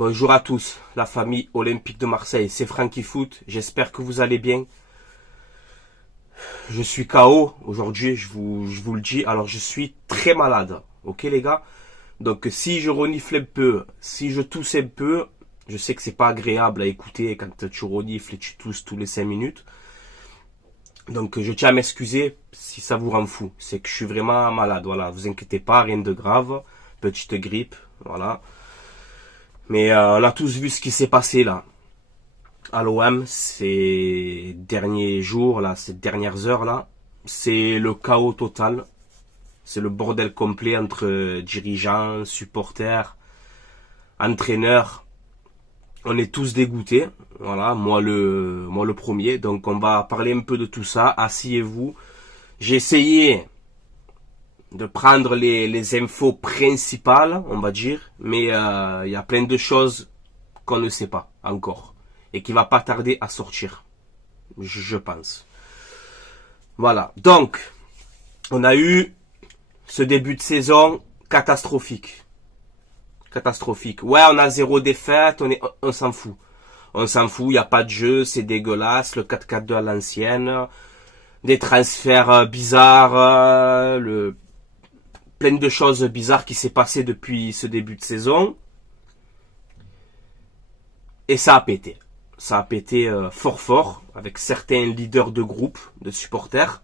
Bonjour à tous, la famille olympique de Marseille, c'est Francky Foot, j'espère que vous allez bien. Je suis KO aujourd'hui, je vous le dis, alors je suis très malade, ok les gars. Donc si je renifle un peu, si je tousse un peu, je sais que c'est pas agréable à écouter quand tu renifles et tu tousses tous les 5 minutes. Donc je tiens à m'excuser si ça vous rend fou, c'est que je suis vraiment malade, voilà, vous inquiétez pas, rien de grave, petite grippe, voilà. Mais on a tous vu ce qui s'est passé là à l'OM ces derniers jours là, ces dernières heures là. C'est le chaos total. C'est le bordel complet entre dirigeants, supporters, entraîneurs. On est tous dégoûtés. Voilà, moi le premier. Donc on va parler un peu de tout ça. Asseyez-vous. J'ai essayé de prendre les infos principales, on va dire, mais il y a plein de choses qu'on ne sait pas encore et qui va pas tarder à sortir, je pense. Voilà, donc on a eu ce début de saison catastrophique. Catastrophique. Ouais, on a 0 défaite, on s'en fout. On s'en fout, il n'y a pas de jeu, c'est dégueulasse, le 4-4-2 à l'ancienne, des transferts bizarres, plein de choses bizarres qui s'est passé depuis ce début de saison. Et ça a pété. Ça a pété fort, avec certains leaders de groupe, de supporters.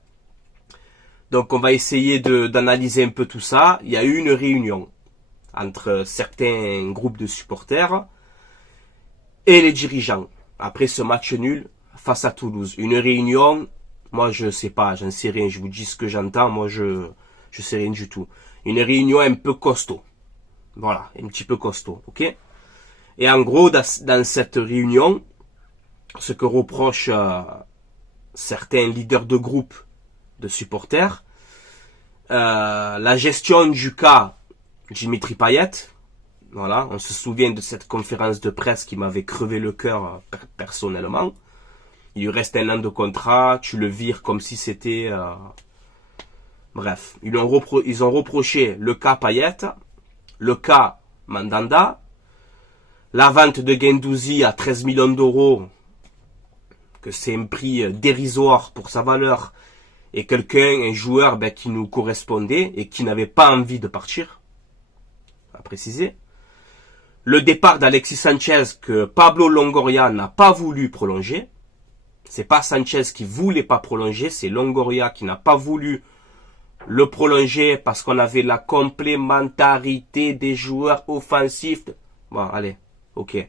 Donc on va essayer d'analyser un peu tout ça. Il y a eu une réunion entre certains groupes de supporters et les dirigeants. Après ce match nul face à Toulouse. Une réunion, moi je sais pas, j'en sais rien. Je vous dis ce que j'entends, moi je sais rien du tout. Une réunion un peu costaud. Voilà, un petit peu costaud, ok? Et en gros, dans cette réunion, ce que reprochent certains leaders de groupe de supporters, la gestion du cas Dimitri Payet, voilà, on se souvient de cette conférence de presse qui m'avait crevé le cœur personnellement. Il lui reste 1 an de contrat, tu le vires comme si c'était... Bref, ils ont reproché le cas Payet, le cas Mandanda, la vente de Guendouzi à 13 millions d'euros, que c'est un prix dérisoire pour sa valeur, et un joueur qui nous correspondait et qui n'avait pas envie de partir, à préciser. Le départ d'Alexis Sanchez que Pablo Longoria n'a pas voulu prolonger. C'est pas Sanchez qui voulait pas prolonger, c'est Longoria qui n'a pas voulu le prolonger parce qu'on avait la complémentarité des joueurs offensifs. Bon, allez, ok.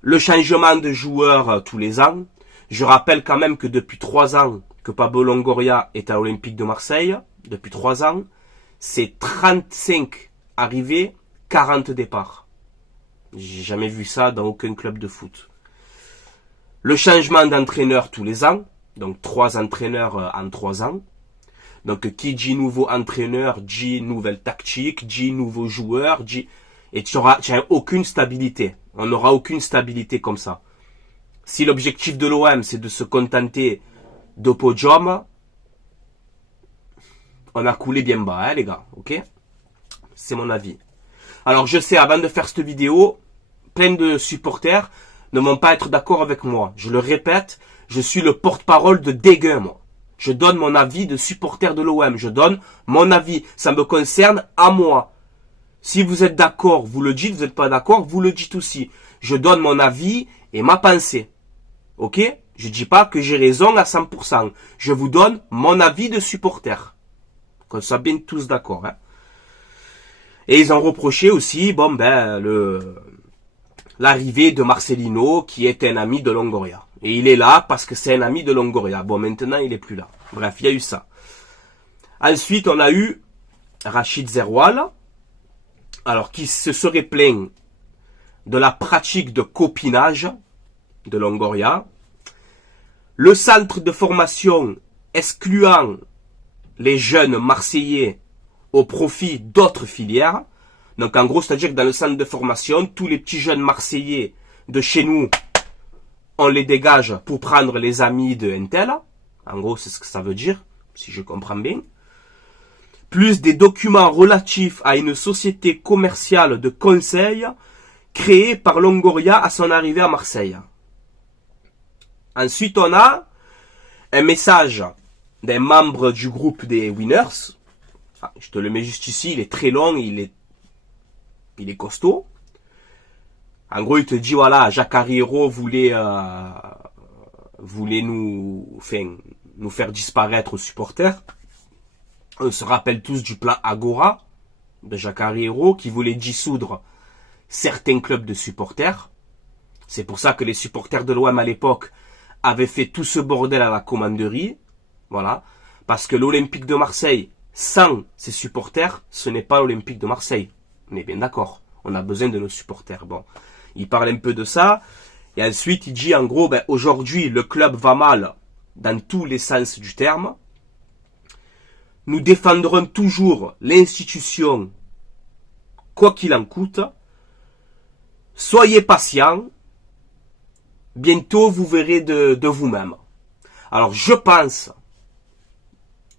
Le changement de joueurs tous les ans. Je rappelle quand même que depuis 3 ans que Pablo Longoria est à l'Olympique de Marseille, depuis 3 ans, c'est 35 arrivées, 40 départs. J'ai jamais vu ça dans aucun club de foot. Le changement d'entraîneur tous les ans, donc 3 entraîneurs en 3 ans. Donc qui dit nouveau entraîneur, dit nouvelle tactique, dit nouveau joueur, dit... Et tu n'auras aucune stabilité. On n'aura aucune stabilité comme ça. Si l'objectif de l'OM c'est de se contenter de podium, on a coulé bien bas, hein, les gars, ok? C'est mon avis. Alors je sais, avant de faire cette vidéo, plein de supporters ne vont pas être d'accord avec moi. Je le répète, je suis le porte-parole de Déguin, moi. Je donne mon avis de supporter de l'OM. Je donne mon avis. Ça me concerne à moi. Si vous êtes d'accord, vous le dites. Vous n'êtes pas d'accord, vous le dites aussi. Je donne mon avis et ma pensée. Ok? Je ne dis pas que j'ai raison à 100%. Je vous donne mon avis de supporter. Qu'on soit bien tous d'accord. Hein? Et ils ont reproché aussi, l'arrivée de Marcelino, qui est un ami de Longoria. Et il est là parce que c'est un ami de Longoria. Bon, maintenant, il est plus là. Bref, il y a eu ça. Ensuite, on a eu Rachid Zeroual, alors qui se serait plaint de la pratique de copinage de Longoria. Le centre de formation excluant les jeunes Marseillais au profit d'autres filières. Donc en gros, c'est-à-dire que dans le centre de formation, tous les petits jeunes Marseillais de chez nous, on les dégage pour prendre les amis de Intel. En gros, c'est ce que ça veut dire, si je comprends bien. Plus des documents relatifs à une société commerciale de conseil créé par Longoria à son arrivée à Marseille. Ensuite, on a un message d'un membre du groupe des Winners. Ah, je te le mets juste ici, il est très long, il est costaud. En gros, il te dit, voilà, Jacques Hariero voulait nous faire disparaître aux supporters. On se rappelle tous du plan Agora de Jacques Hariero qui voulait dissoudre certains clubs de supporters. C'est pour ça que les supporters de l'OM à l'époque avaient fait tout ce bordel à la commanderie. Voilà. Parce que l'Olympique de Marseille, sans ses supporters, ce n'est pas l'Olympique de Marseille. On est bien d'accord. On a besoin de nos supporters. Bon. Il parle un peu de ça. Et ensuite, il dit en gros, aujourd'hui, le club va mal dans tous les sens du terme. Nous défendrons toujours l'institution, quoi qu'il en coûte. Soyez patients. Bientôt, vous verrez de vous-même. Alors, je pense,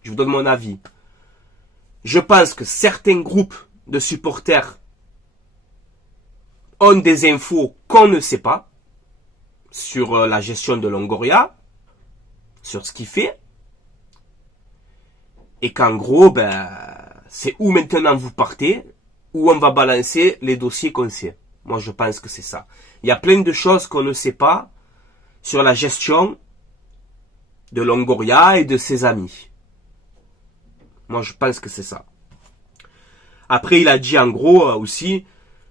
je vous donne mon avis, je pense que certains groupes de supporters ont des infos qu'on ne sait pas sur la gestion de Longoria, sur ce qu'il fait, et qu'en gros, c'est où maintenant vous partez, où on va balancer les dossiers qu'on sait. Moi, je pense que c'est ça. Il y a plein de choses qu'on ne sait pas sur la gestion de Longoria et de ses amis. Moi, je pense que c'est ça. Après, il a dit en gros aussi,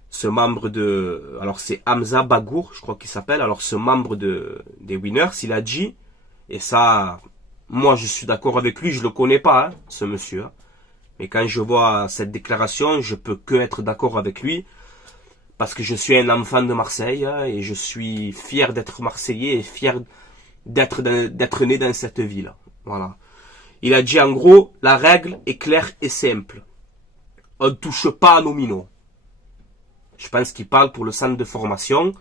ce membre de... Alors, c'est Hamza Bagour, je crois qu'il s'appelle. Alors, ce membre des Winners, il a dit, et ça, moi, je suis d'accord avec lui, je le connais pas, hein, ce monsieur. Hein. Mais quand je vois cette déclaration, je peux que être d'accord avec lui. Parce que je suis un enfant de Marseille hein, et je suis fier d'être Marseillais et fier d'être né dans cette ville. Voilà. Il a dit en gros, la règle est claire et simple. On ne touche pas à nos minots. Je pense qu'il parle pour le centre de formation,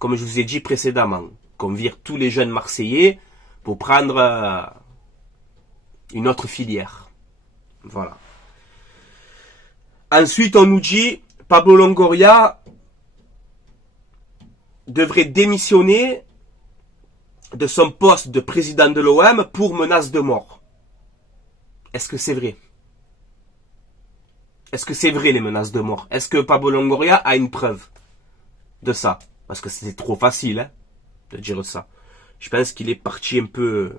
comme je vous ai dit précédemment. Qu'on vire tous les jeunes Marseillais pour prendre une autre filière. Voilà. Ensuite, on nous dit... Pablo Longoria devrait démissionner de son poste de président de l'OM pour menace de mort. Est-ce que c'est vrai? Est-ce que c'est vrai les menaces de mort? Est-ce que Pablo Longoria a une preuve de ça? Parce que c'était trop facile hein, de dire ça. Je pense qu'il est parti un peu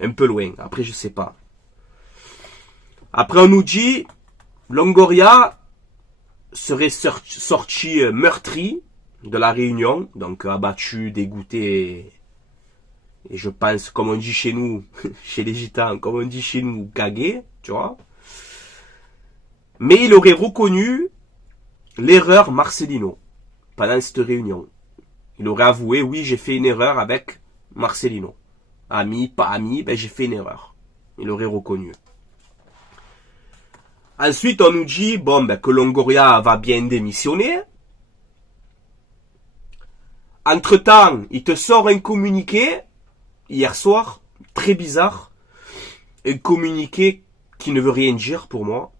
loin. Après, je sais pas. Après, on nous dit Longoria serait sorti meurtri de la réunion, donc abattu, dégoûté, et je pense, comme on dit chez nous, chez les gitans, comme on dit chez nous, gagué, tu vois. Mais il aurait reconnu l'erreur Marcelino pendant cette réunion. Il aurait avoué, oui, j'ai fait une erreur avec Marcelino. Ami, pas ami, j'ai fait une erreur. Il aurait reconnu. Ensuite, on nous dit que Longoria va bien démissionner. Entre-temps, il te sort un communiqué, hier soir, très bizarre. Un communiqué qui ne veut rien dire pour moi.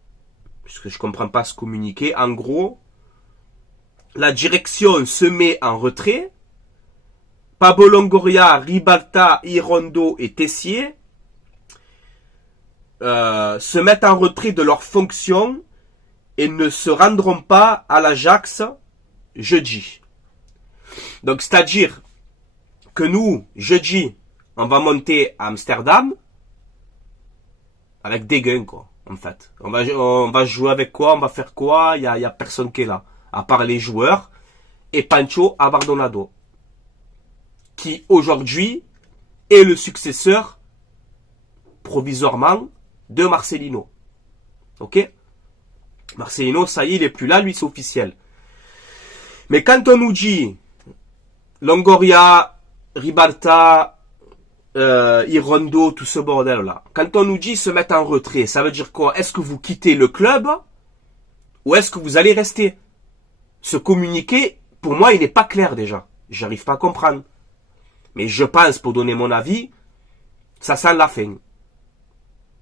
Parce que je ne comprends pas ce communiqué. En gros, la direction se met en retrait. Pablo Longoria, Ribalta, Irondo et Tessier se mettent en retrait de leurs fonctions et ne se rendront pas à l'Ajax jeudi. Donc, c'est-à-dire que nous, jeudi, on va monter à Amsterdam avec des gains, quoi, en fait. On va jouer avec quoi? On va faire quoi? Il y a personne qui est là, à part les joueurs et Pancho Abardonado, qui aujourd'hui est le successeur provisoirement de Marcelino. Ok? Marcelino, ça y est, il est plus là, lui, c'est officiel. Mais quand on nous dit Longoria, Ribalta, Irondo, tout ce bordel-là, quand on nous dit se mettre en retrait, ça veut dire quoi? Est-ce que vous quittez le club ou est-ce que vous allez rester? Ce communiqué, pour moi, il n'est pas clair déjà. J'arrive pas à comprendre. Mais je pense, pour donner mon avis, ça sent la fin.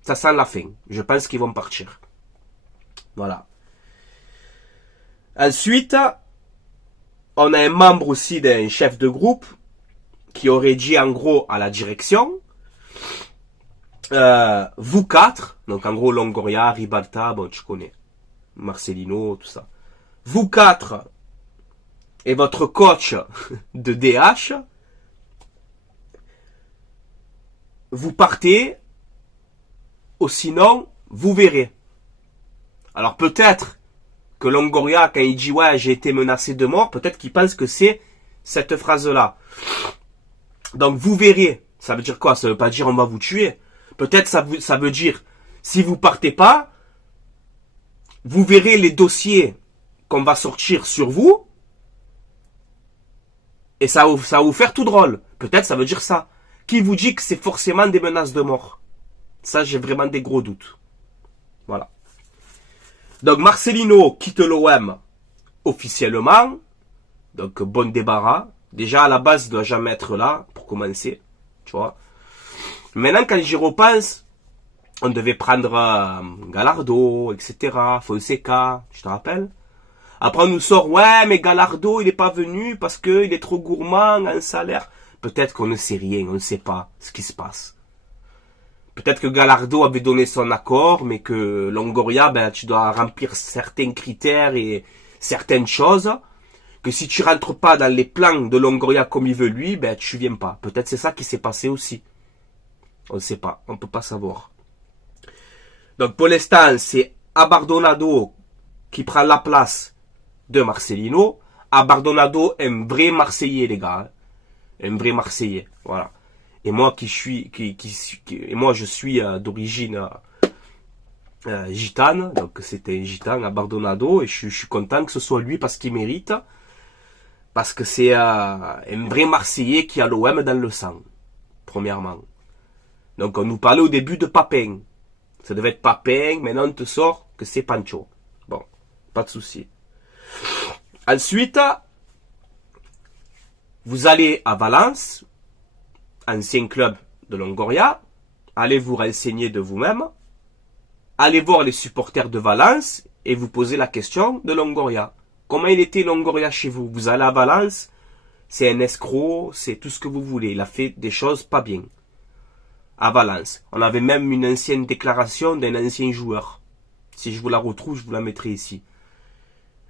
Ça sent la fin. Je pense qu'ils vont partir. Voilà. Ensuite, on a un membre aussi d'un chef de groupe qui aurait dit en gros à la direction, vous quatre, donc en gros Longoria, Ribalta, bon tu connais, Marcelino, tout ça. Vous quatre et votre coach de DH, vous partez, ou sinon, vous verrez. Alors peut-être que Longoria, quand il dit ouais j'ai été menacé de mort, peut-être qu'il pense que c'est cette phrase-là. Donc vous verrez, ça veut dire quoi? Ça veut pas dire on va vous tuer. Peut-être ça veut dire, si vous partez pas, vous verrez les dossiers qu'on va sortir sur vous, et ça va vous faire tout drôle. Peut-être ça veut dire ça. Qui vous dit que c'est forcément des menaces de mort? Ça, j'ai vraiment des gros doutes. Voilà. Donc Marcelino quitte l'OM officiellement. Donc bon débarras. Déjà à la base, il doit jamais être là, pour commencer. Tu vois. Maintenant, quand j'y repense, on devait prendre Gallardo, etc. Fonseca, je te rappelle. Après on nous sort, ouais mais Gallardo il est pas venu parce que il est trop gourmand en salaire. Peut-être qu'on ne sait rien, on ne sait pas ce qui se passe. Peut-être que Gallardo avait donné son accord, mais que Longoria, ben, tu dois remplir certains critères et certaines choses, que si tu rentres pas dans les plans de Longoria comme il veut lui, ben, tu viens pas. Peut-être c'est ça qui s'est passé aussi. On ne sait pas, on peut pas savoir. Donc pour l'instant, c'est Abardonado qui prend la place de Marcelino. Abardonado, un vrai Marseillais, les gars. Un vrai Marseillais, voilà. Et moi je suis d'origine gitane, donc c'était un gitan Abardonado, et je suis content que ce soit lui parce qu'il mérite, parce que c'est un vrai Marseillais qui a l'OM dans le sang, premièrement. Donc on nous parlait au début de Papin. Ça devait être Papin, maintenant on te sort que c'est Pancho. Bon, pas de souci. Ensuite, vous allez à Valence, ancien club de Longoria, allez vous renseigner de vous-même, allez voir les supporters de Valence et vous posez la question de Longoria. Comment il était Longoria chez vous? Vous allez à Valence, c'est un escroc, c'est tout ce que vous voulez. Il a fait des choses pas bien. À Valence. On avait même une ancienne déclaration d'un ancien joueur. Si je vous la retrouve, je vous la mettrai ici.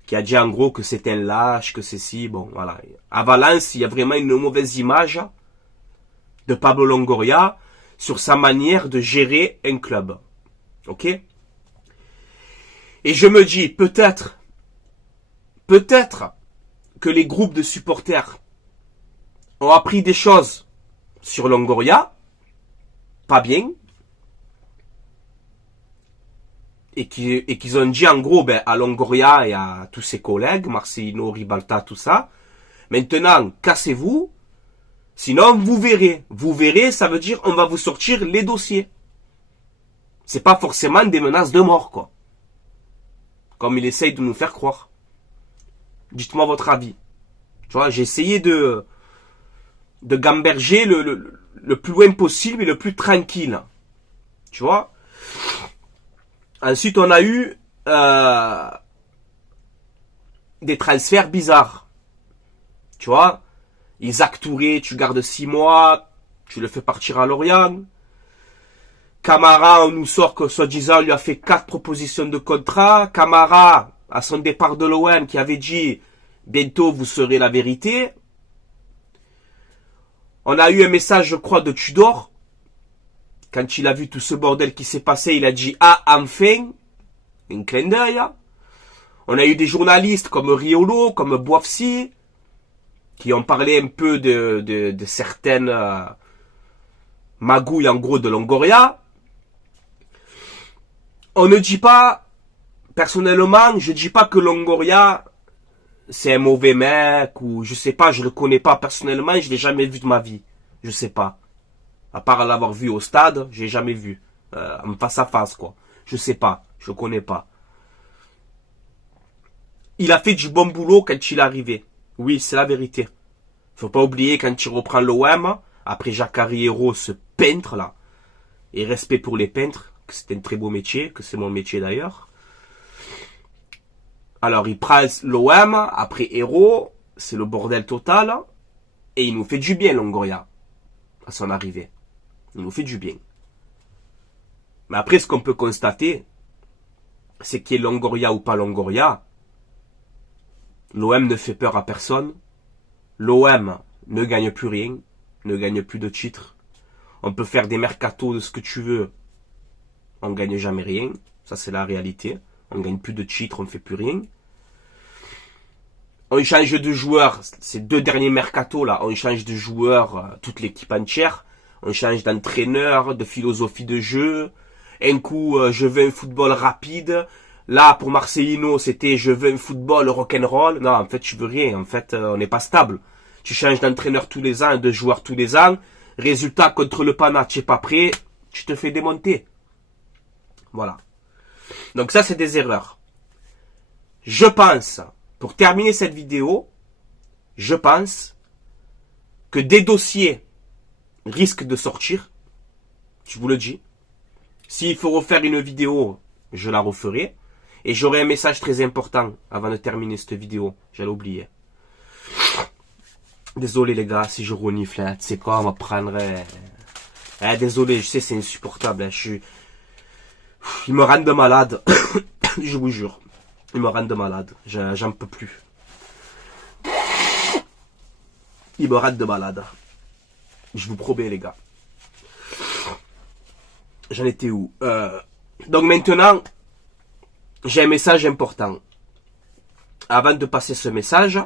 Qui a dit en gros que c'est un lâche, que c'est si, bon, voilà. À Valence, il y a vraiment une mauvaise image de Pablo Longoria sur sa manière de gérer un club. Ok? Et je me dis, peut-être que les groupes de supporters ont appris des choses sur Longoria, pas bien, et qu'ils ont dit en gros ben, à Longoria et à tous ses collègues, Marcelino, Ribalta, tout ça, maintenant, cassez-vous, sinon vous verrez. Vous verrez, ça veut dire on va vous sortir les dossiers. C'est pas forcément des menaces de mort, quoi. Comme il essaye de nous faire croire. Dites-moi votre avis. Tu vois, j'ai essayé de gamberger le plus loin possible et le plus tranquille. Tu vois. Ensuite, on a eu des transferts bizarres. Tu vois. Isaac Touré, tu gardes 6 mois, tu le fais partir à Lorient. Camara, on nous sort que soi-disant, lui a fait 4 propositions de contrat. Camara, à son départ de l'OM, qui avait dit, bientôt vous saurez la vérité. On a eu un message, je crois, de Tudor. Quand il a vu tout ce bordel qui s'est passé, il a dit, ah, enfin, un clin d'œil. On a eu des journalistes comme Riolo, comme Boafsi, qui ont parlé un peu de certaines magouilles, en gros, de Longoria. On ne dit pas, personnellement, je dis pas que Longoria, c'est un mauvais mec, ou je sais pas, je le connais pas personnellement, je l'ai jamais vu de ma vie. Je sais pas. À part l'avoir vu au stade, j'ai jamais vu. En face à face, quoi. Je sais pas, je le connais pas. Il a fait du bon boulot quand il est arrivé. Oui, c'est la vérité. Faut pas oublier quand il reprend l'OM, après Jacques Hérault, ce peintre là, et respect pour les peintres, que c'est un très beau métier, que c'est mon métier d'ailleurs. Alors il prend l'OM, après Hérault, c'est le bordel total. Et il nous fait du bien, Longoria, à son arrivée. Il nous fait du bien. Mais après, ce qu'on peut constater, c'est qu'il y ait Longoria ou pas Longoria, l'OM ne fait peur à personne. L'OM ne gagne plus rien, ne gagne plus de titres. On peut faire des mercatos de ce que tu veux. On ne gagne jamais rien. Ça, c'est la réalité. On ne gagne plus de titres, on ne fait plus rien. On change de joueur, ces 2 derniers mercatos là, on change de joueur, toute l'équipe entière. On change d'entraîneur, de philosophie de jeu. Un coup, je veux un football rapide. Là, pour Marcelino, c'était je veux un football rock'n'roll. Non, en fait, tu veux rien. En fait, on n'est pas stable. Tu changes d'entraîneur tous les ans, de joueur tous les ans. Résultat, contre le Pana, tu n'es pas prêt, tu te fais démonter. Voilà. Donc ça, c'est des erreurs. Je pense, pour terminer cette vidéo, je pense que des dossiers risquent de sortir. Je vous le dis. S'il faut refaire une vidéo, je la referai. Et j'aurai un message très important avant de terminer cette vidéo. J'allais oublier. Désolé les gars, si je renifle, hein, tu sais quoi, on va prendre... désolé, je sais, c'est insupportable. Hein, ils me rendent malade. Je vous jure. Ils me rendent malade. J'en peux plus. Ils me rendent malade. Je vous promets les gars. J'en étais où Donc maintenant, j'ai un message important. Avant de passer ce message,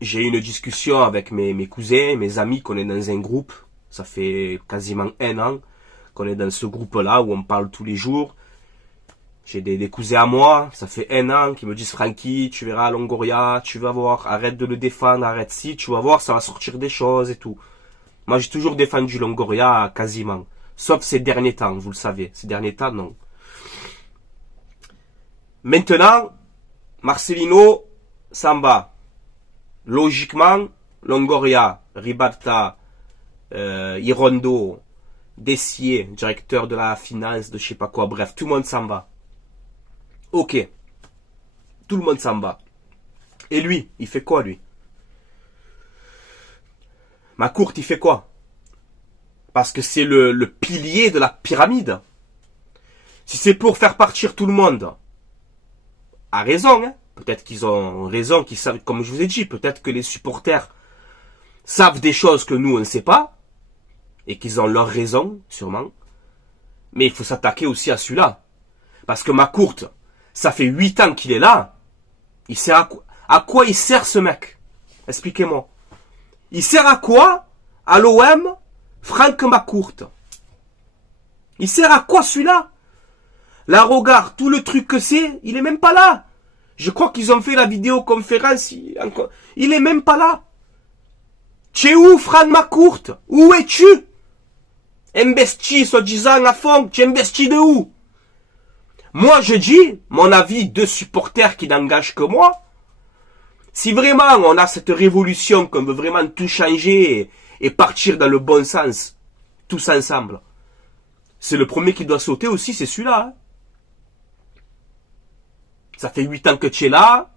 j'ai eu une discussion avec mes cousins, mes amis, qu'on est dans un groupe. Ça fait quasiment 1 an qu'on est dans ce groupe-là où on parle tous les jours. J'ai des cousins à moi, ça fait 1 an, qui me disent Francky, tu verras Longoria, tu vas voir, arrête de le défendre, arrête si, tu vas voir, ça va sortir des choses et tout. Moi j'ai toujours défendu Longoria quasiment. Sauf ces derniers temps, vous le savez. Ces derniers temps, non. Maintenant, Marcelino s'en va. Logiquement, Longoria, Ribalta, Irondo, Dessier, directeur de la finance, de je sais pas quoi, bref, tout le monde s'en va. Ok. Tout le monde s'en va. Et lui, il fait quoi lui? Macourt, il fait quoi? Parce que c'est le pilier de la pyramide. Si c'est pour faire partir tout le monde, à raison, hein. Peut-être qu'ils ont raison, qu'ils savent, comme je vous ai dit, peut-être que les supporters savent des choses que nous on ne sait pas, et qu'ils ont leur raison, sûrement. Mais il faut s'attaquer aussi à celui-là. Parce que Macourt, ça fait 8 ans qu'il est là. Il sert à quoi il sert ce mec? Expliquez-moi. Il sert à quoi à l'OM Franck Macourt? Il sert à quoi celui-là? Là, regarde, tout le truc que c'est, il est même pas là. Je crois qu'ils ont fait la vidéoconférence. Il est même pas là. Tu es où, Franck Macourt? Où es-tu? Investi, soi-disant, à fond. Tu es investi de où? Moi, je dis, mon avis de supporter qui n'engage que moi. Si vraiment on a cette révolution, qu'on veut vraiment tout changer et partir dans le bon sens, tous ensemble, c'est le premier qui doit sauter aussi, c'est celui-là. Hein. Ça fait 8 ans que tu es là,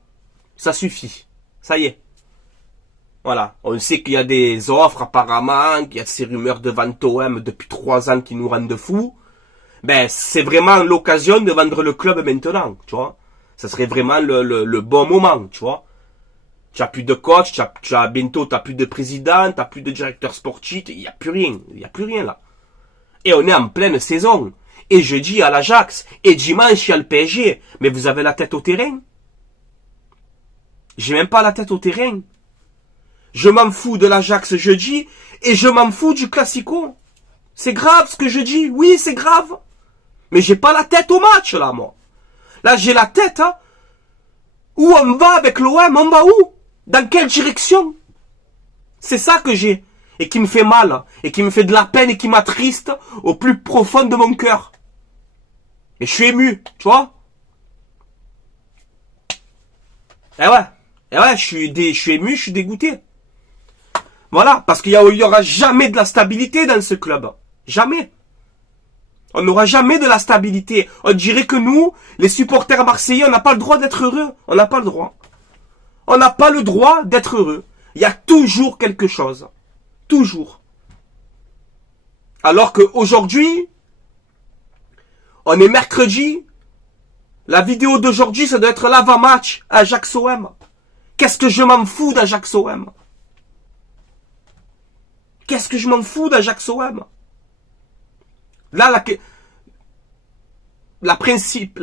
ça suffit. Ça y est. Voilà. On sait qu'il y a des offres apparemment, qu'il y a ces rumeurs de vente OM depuis 3 ans qui nous rendent fous. Ben, c'est vraiment l'occasion de vendre le club maintenant, tu vois. Ça serait vraiment le bon moment, tu vois. Tu as plus de coach, bientôt tu as plus de président, tu as plus de directeur sportif, il n'y a plus rien. Il n'y a plus rien là. Et on est en pleine saison. Et jeudi à l'Ajax. Et dimanche il y a le PSG. Mais vous avez la tête au terrain? J'ai même pas la tête au terrain. Je m'en fous de l'Ajax jeudi. Et je m'en fous du Classico. C'est grave ce que je dis. Oui, c'est grave. Mais j'ai pas la tête au match là, moi. Là, j'ai la tête, hein. Où on va avec l'OM? On va où? Dans quelle direction? C'est ça que j'ai. Et qui me fait mal. Et qui me fait de la peine et qui m'attriste au plus profond de mon cœur. Et je suis ému, tu vois. Eh ouais, je suis ému, je suis dégoûté. Voilà, parce qu'il y aura jamais de la stabilité dans ce club. Jamais. On n'aura jamais de la stabilité. On dirait que nous, les supporters marseillais, on n'a pas le droit d'être heureux. On n'a pas le droit. On n'a pas le droit d'être heureux. Il y a toujours quelque chose. Toujours. Alors qu'aujourd'hui, on est mercredi. La vidéo d'aujourd'hui, ça doit être l'avant-match à Ajax-OM. Qu'est-ce que je m'en fous d'Ajax-OM? Qu'est-ce que je m'en fous d'Ajax-OM? Là, la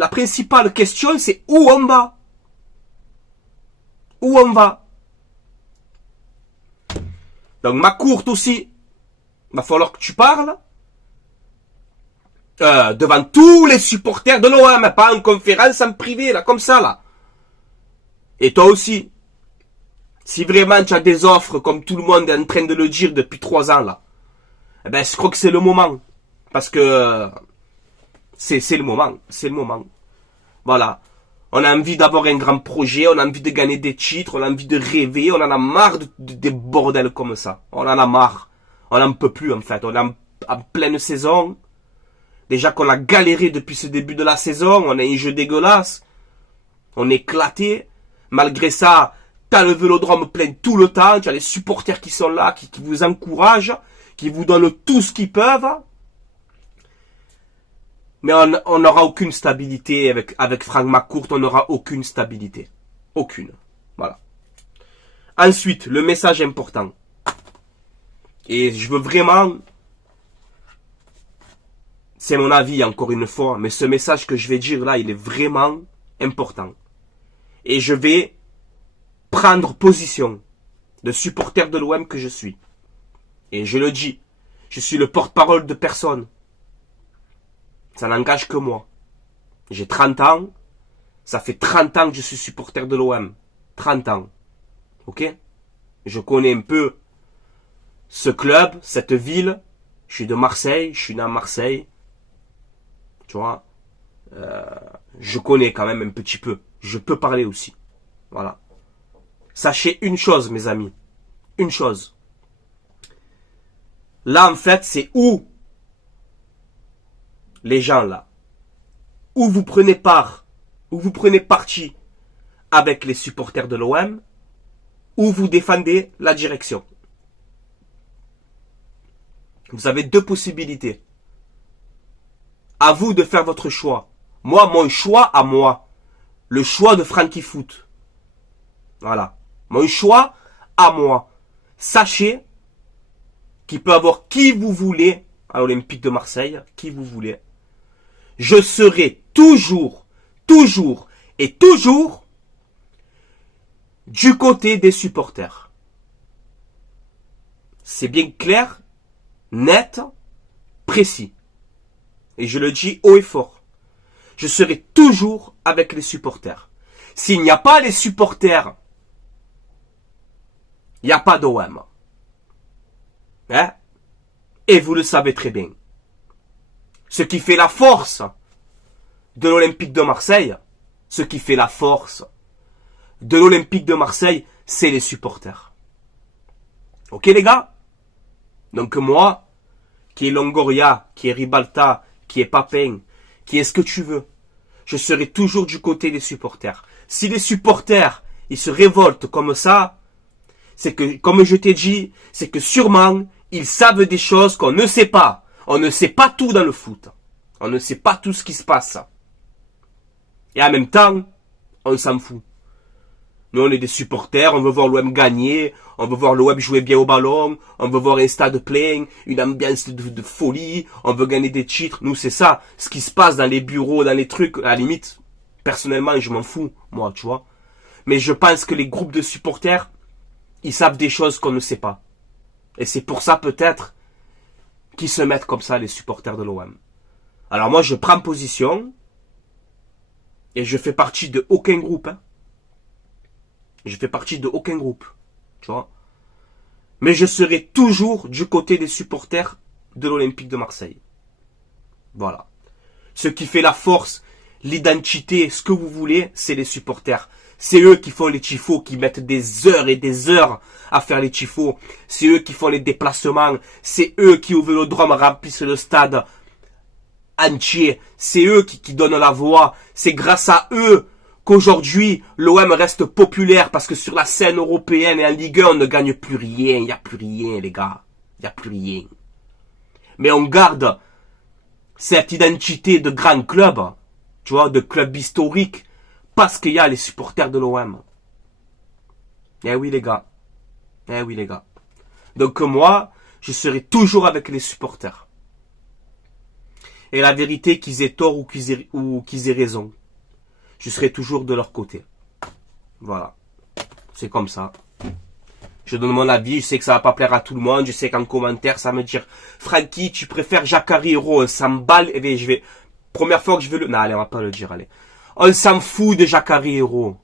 principale question, c'est où on va? Où on va? Donc, ma courte aussi, il va falloir que tu parles devant tous les supporters de l'OM, pas en conférence, en privé, là, comme ça, là. Et toi aussi. Si vraiment tu as des offres, comme tout le monde est en train de le dire depuis 3 ans, là, eh ben, je crois que c'est le moment. Parce que c'est le moment. C'est le moment. Voilà. On a envie d'avoir un grand projet, on a envie de gagner des titres, on a envie de rêver, on en a marre des bordels comme ça. On en a marre. On n'en peut plus, en fait. On est en pleine saison. Déjà qu'on a galéré depuis ce début de la saison, on a un jeu dégueulasse. On est éclaté. Malgré ça, t'as le Vélodrome plein tout le temps, tu as les supporters qui sont là, qui vous encouragent, qui vous donnent tout ce qu'ils peuvent. Mais on n'aura aucune stabilité avec Franck McCourt, on n'aura aucune stabilité. Aucune. Voilà. Ensuite, le message important. Et je veux vraiment... C'est mon avis, encore une fois, mais ce message que je vais dire là, il est vraiment important. Et je vais prendre position de supporter de l'OM que je suis. Et je le dis, je suis le porte-parole de personne. Ça n'engage que moi. J'ai 30 ans, ça fait 30 ans que je suis supporter de l'OM. 30 ans. Ok? Je connais un peu ce club, cette ville. Je suis de Marseille, je suis né à Marseille. Tu vois? Je connais quand même un petit peu. Je peux parler aussi. Voilà. Sachez une chose, mes amis. Une chose. Là, en fait, c'est où les gens, là, où vous prenez part, où vous prenez parti avec les supporters de l'OM, où vous défendez la direction. Vous avez 2 possibilités. À vous de faire votre choix. Moi, mon choix à moi. Le choix de Frankie Foot. Voilà. Mon choix à moi. Sachez qu'il peut avoir qui vous voulez à l'Olympique de Marseille, qui vous voulez. Je serai toujours et toujours du côté des supporters. C'est bien clair, net, précis. Et je le dis haut et fort. Je serai toujours avec les supporters. S'il n'y a pas les supporters, il n'y a pas d'OM. Hein? Et vous le savez très bien. Ce qui fait la force de l'Olympique de Marseille, ce qui fait la force de l'Olympique de Marseille, c'est les supporters. Ok les gars? Donc moi, qui est Longoria, qui est Ribalta, qui est Papin, qui est ce que tu veux, je serai toujours du côté des supporters. Si les supporters, ils se révoltent comme ça, c'est que, comme je t'ai dit, c'est que sûrement, ils savent des choses qu'on ne sait pas. On ne sait pas tout dans le foot. On ne sait pas tout ce qui se passe. Et en même temps, on s'en fout. Nous, on est des supporters, on veut voir l'OM gagner, on veut voir l'OM jouer bien au ballon, on veut voir un stade plein, une ambiance de folie, on veut gagner des titres. Nous, c'est ça. Ce qui se passe dans les bureaux, dans les trucs, à la limite, personnellement, je m'en fous, moi, tu vois. Mais je pense que les groupes de supporters, ils savent des choses qu'on ne sait pas. Et c'est pour ça, peut-être, qu'ils se mettent comme ça, les supporters de l'OM. Alors moi, je prends position, et je fais partie de aucun groupe, hein. Je fais partie de aucun groupe, tu vois. Mais je serai toujours du côté des supporters de l'Olympique de Marseille. Voilà. Ce qui fait la force, l'identité, ce que vous voulez, c'est les supporters. C'est eux qui font les tifos, qui mettent des heures et des heures à faire les tifos. C'est eux qui font les déplacements. C'est eux qui, au Vélodrome, remplissent le stade entier. C'est eux qui donnent la voix. C'est grâce à eux qu'aujourd'hui, l'OM reste populaire parce que sur la scène européenne et en Ligue 1, on ne gagne plus rien. Il n'y a plus rien, les gars. Il n'y a plus rien. Mais on garde cette identité de grand club, tu vois, de club historique, parce qu'il y a les supporters de l'OM. Eh oui, les gars. Eh oui, les gars. Donc moi, je serai toujours avec les supporters. Et la vérité, qu'ils aient tort ou qu'ils aient raison, je serai toujours de leur côté. Voilà. C'est comme ça. Je donne mon avis, je sais que ça va pas plaire à tout le monde, je sais qu'en commentaire, ça va me dire Francky, tu préfères Jacare Hérault, on s'en balle. Eh bien, je vais... Première fois que je vais le... Non, allez, on va pas le dire, allez. On s'en fout de Jacare Hérault.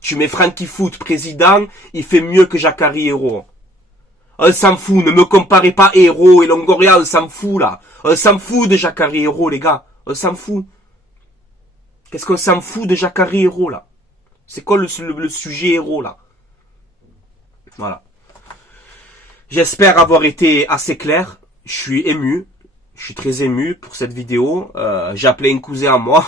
Tu mets Francky Foot président, il fait mieux que Jacare Hérault. On s'en fout, ne me comparez pas Hérault et Longoria, on s'en fout là. On s'en fout de Jacare Hérault, les gars. On s'en fout. Qu'est-ce qu'on s'en fout de Jacare Hérault là? C'est quoi le sujet Hérault là? Voilà. J'espère avoir été assez clair. Je suis ému. Je suis très ému pour cette vidéo. J'ai appelé un cousin à moi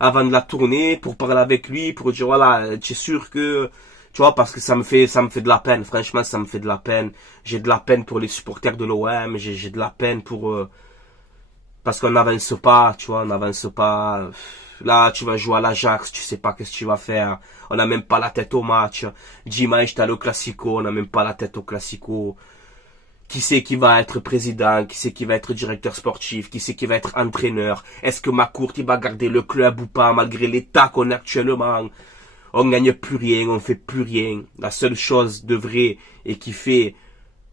avant de la tourner pour parler avec lui, pour dire voilà, tu es sûr que... Tu vois, parce que ça me fait de la peine. Franchement, ça me fait de la peine. J'ai de la peine pour les supporters de l'OM. J'ai de la peine pour... parce qu'on n'avance pas, tu vois, on n'avance pas... Là, tu vas jouer à l'Ajax, tu sais pas qu'est-ce que tu vas faire. On n'a même pas la tête au match. Dimanche, t'as le Classico, on n'a même pas la tête au Classico. Qui c'est qui va être président? Qui c'est qui va être directeur sportif? Qui c'est qui va être entraîneur? Est-ce que Macourt, il va garder le club ou pas, malgré l'état qu'on a actuellement? On gagne plus rien, on fait plus rien. La seule chose de vrai et qui fait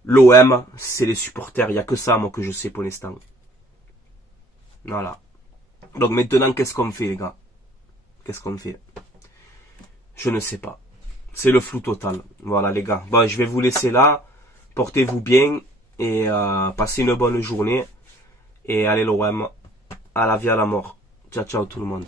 l'OM, c'est les supporters. Il n'y a que ça, moi, que je sais pour l'instant. Voilà. Donc maintenant, qu'est-ce qu'on fait, les gars? Qu'est-ce qu'on fait? Je ne sais pas. C'est le flou total. Voilà, les gars. Bon, je vais vous laisser là. Portez-vous bien et passez une bonne journée. Et allez l'OM. À la vie, à la mort. Ciao, ciao tout le monde.